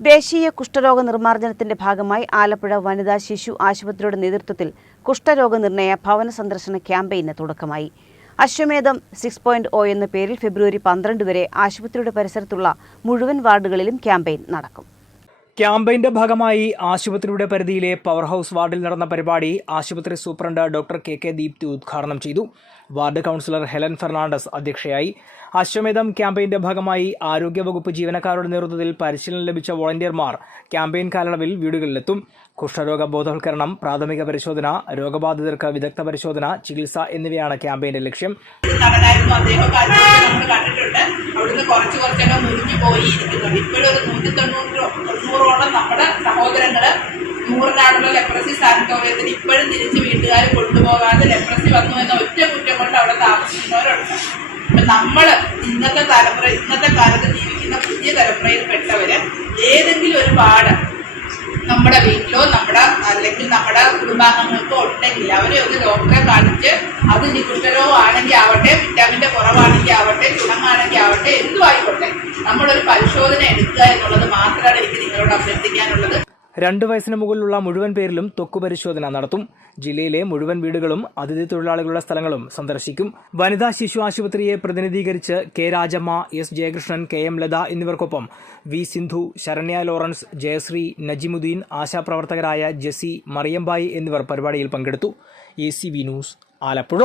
ദേശീയ കുഷ്ഠരോഗ നിർമ്മാർജ്ജനത്തിന്റെ ഭാഗമായി ആലപ്പുഴ വനിതാ ശിശു ആശുപത്രിയുടെ നേതൃത്വത്തിൽ കുഷ്ഠരോഗ നിർണയ ഭവന സന്ദർശന ക്യാമ്പയിന് തുടക്കമായി. അശ്വമേധം 6.0 എന്ന പേരിൽ ഫെബ്രുവരി 12 വരെ ആശുപത്രിയുടെ പരിസരത്തുള്ള മുഴുവൻ വാർഡുകളിലും ക്യാമ്പയിൻ നടക്കും. ക്യാമ്പയിന്റെ ഭാഗമായി ആശുപത്രിയുടെ പരിധിയിലെ പവർ ഹൌസ് വാർഡിൽ നടന്ന പരിപാടി ആശുപത്രി സൂപ്രണ്ട് ഡോക്ടർ കെ ദീപ്തി ഉദ്ഘാടനം ചെയ്തു. വാർഡ് കൗൺസിലർ ഹെലൻ ഫെർണാണ്ടസ് അധ്യക്ഷയായി. അശ്വമേധം ക്യാമ്പയിന്റെ ഭാഗമായി ആരോഗ്യവകുപ്പ് ജീവനക്കാരുടെ നേതൃത്വത്തിൽ പരിശീലനം ലഭിച്ച വോളണ്ടിയർമാർ ക്യാമ്പയിൻ കാലയളവിൽ വീടുകളിലെത്തും. കുഷ്ഠരോഗ ബോധവൽക്കരണം, പ്രാഥമിക പരിശോധന, രോഗബാധിതർക്ക് വിദഗ്ധ പരിശോധന, ചികിത്സ എന്നിവയാണ് ക്യാമ്പയിന്റെ ലക്ഷ്യം. അവിടുന്ന് കുറച്ചൊക്കെ മുറിഞ്ഞു പോയി ഇരിക്കുന്നുണ്ട്. ഇപ്പോഴും ഒരു 190-100ഓളം നമ്മുടെ സഹോദരങ്ങള് നൂറിനാടുള്ള ലെപ്രസി സാനിറ്റോറിയത്തിന് ഇപ്പോഴും തിരിച്ച് വീട്ടുകാർ കൊണ്ടുപോകാതെ ലെപ്രസി വന്നു എന്ന ഒറ്റ കുറ്റം കൊണ്ട് അവിടെ താമസിക്കുന്നവരുണ്ട്. അപ്പൊ നമ്മള് ഇന്നത്തെ കാലത്ത് ജീവിക്കുന്ന പുതിയ തലമുറയിൽപ്പെട്ടവര് ഏതെങ്കിലും ഒരു വാർഡ് നമ്മുടെ വീട്ടിലോ അല്ലെങ്കിൽ നമ്മുടെ കുടുംബാംഗങ്ങൾക്കോ ഉണ്ടെങ്കിൽ അവരെ ഒന്ന് ഡോക്ടറെ കാണിച്ച് അത് കുഷ്ഠരോഗം ആണെങ്കിൽ ആവട്ടെ, വിറ്റാമിന്റെ കുറവാണെങ്കിൽ ആവട്ടെ, ചുണങ്ങാണെങ്കിൽ ആവട്ടെ, എന്തും ആയിക്കോട്ടെ, നമ്മളൊരു പരിശോധന എടുക്കുക എന്നുള്ളത് മാത്രമാണ് എനിക്ക് നിങ്ങളോട് അഭ്യർത്ഥിക്കാനുള്ളത്. 2 വയസ്സിന് മുകളിലുള്ള മുഴുവൻ പേരിലും ത്വക്ക് പരിശോധന നടത്തും. ജില്ലയിലെ മുഴുവൻ വീടുകളും അതിഥി തൊഴിലാളികളുടെ സ്ഥലങ്ങളും സന്ദർശിക്കും. വനിതാ ശിശു ആശുപത്രിയെ പ്രതിനിധീകരിച്ച് K Rajamma, S Jayakrishnan, K M. Latha എന്നിവർക്കൊപ്പം വി സിന്ധു, ശരണ്യ ലോറൻസ്, ജയശ്രീ, നജിമുദ്ദീൻ, ആശാപ്രവർത്തകരായ ജെസി, മറിയംബായി എന്നിവർ പരിപാടിയിൽ പങ്കെടുത്തു. ACV news, Alappuzha.